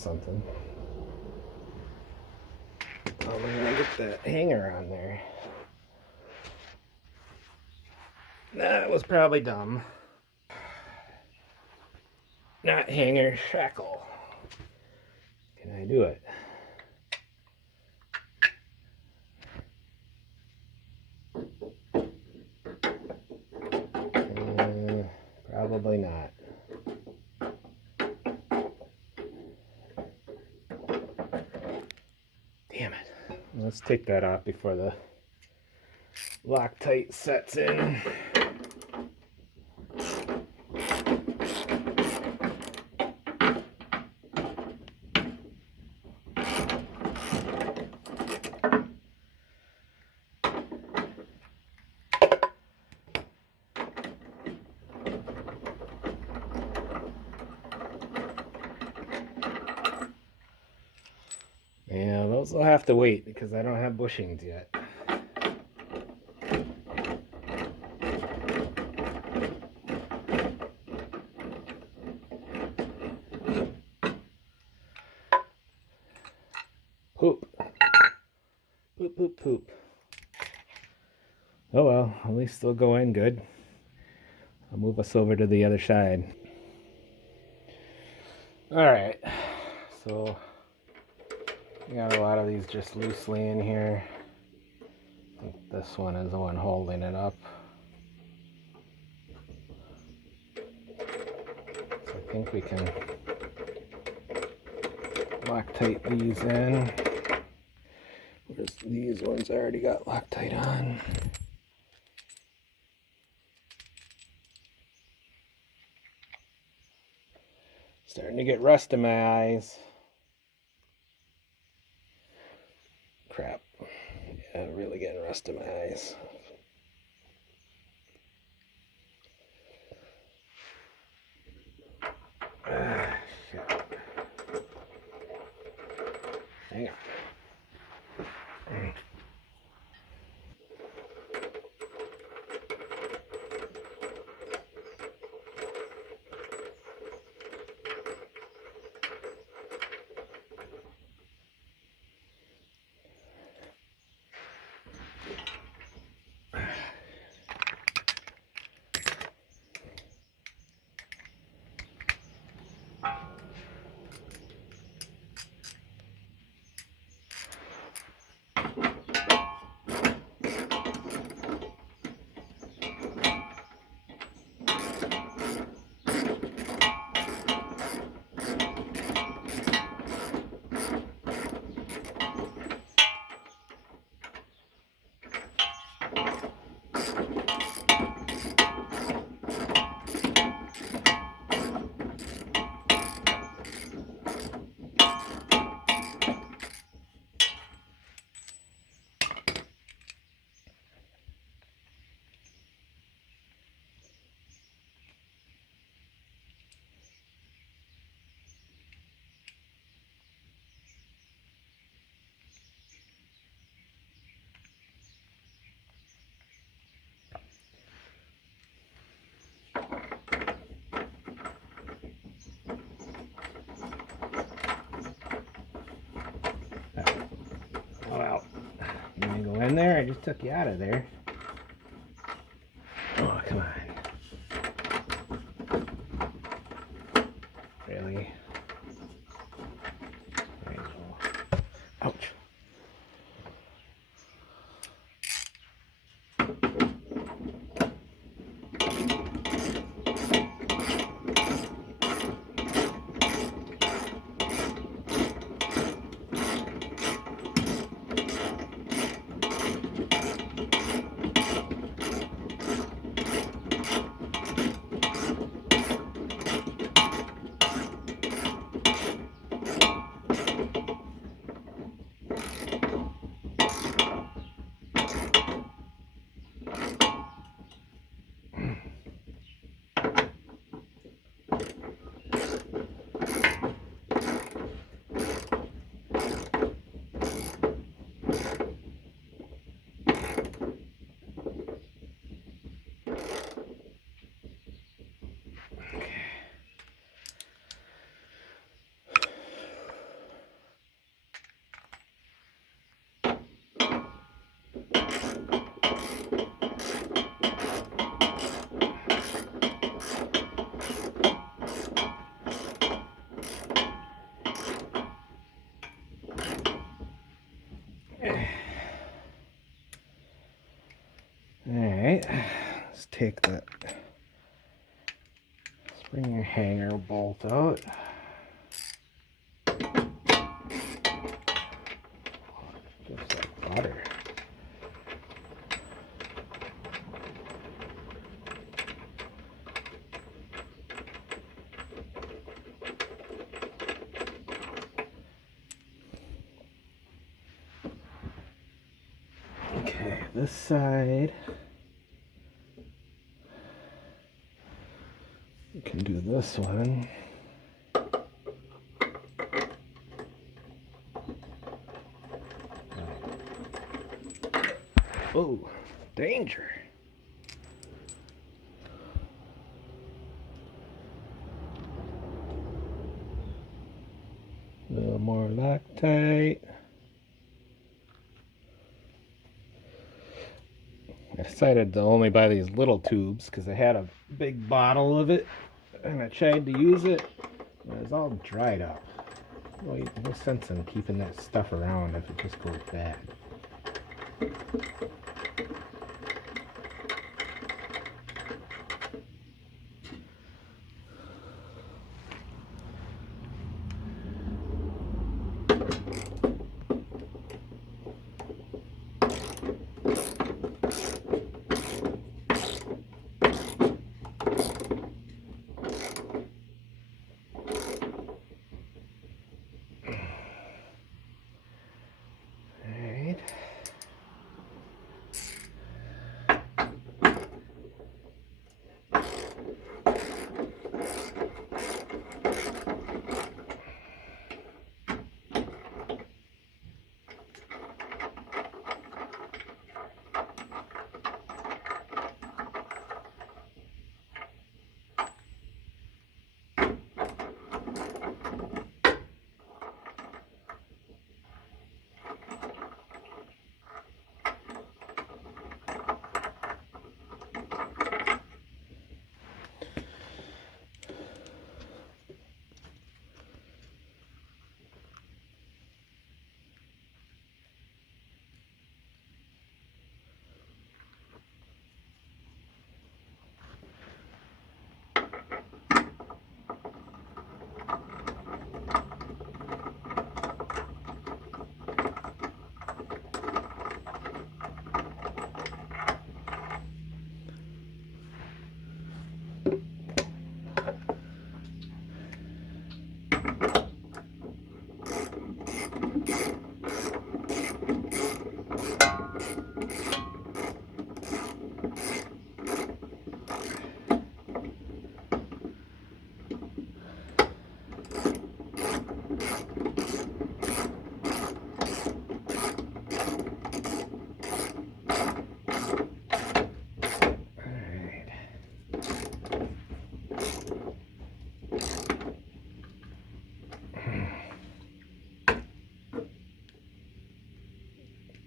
something. Oh, I'm gonna get the hanger on there. That was probably dumb. Not hanger, shackle. Can I do it? Probably not. Damn it. Let's take that off before the Loctite sets in. Yeah, those will have to wait because I don't have bushings yet. Poop. Poop, poop, poop. Oh well, at least they'll go in good. I'll move us over to the other side. Alright, so we got a lot of these just loosely in here. I think this one is the one holding it up. So I think we can Loctite these in. Whereas these ones already got Loctite on. Starting to get rust in my eyes. Crap. Yeah, really getting rust in my eyes. Shit. Hang on. Well, you want to go in there? I just took you out of there. Oh, come on. Really? Ouch. Alright, let's take that spring hanger bolt out. Just like butter. Okay, this side, we can do this one. Oh, danger. A little more Loctite. I decided to only buy these little tubes because I had a big bottle of it and I tried to use it and it was all dried up. Well, no sense in keeping that stuff around if it just goes bad.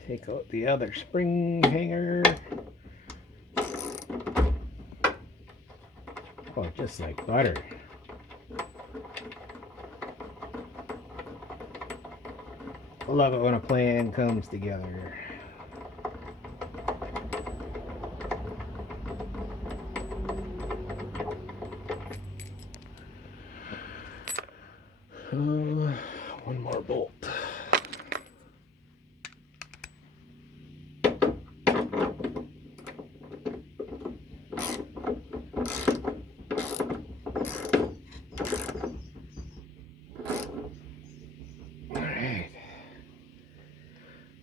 Take out the other spring hanger. Oh, just like butter. I love it when a plan comes together. One more bolt.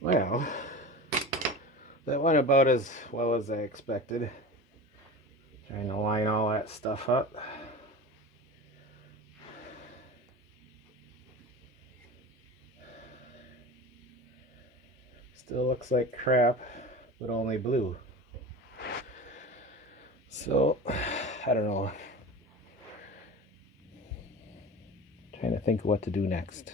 Well, that went about as well as I expected. Trying to line all that stuff up. Still looks like crap, but only blue. So, I don't know. Trying to think of what to do next.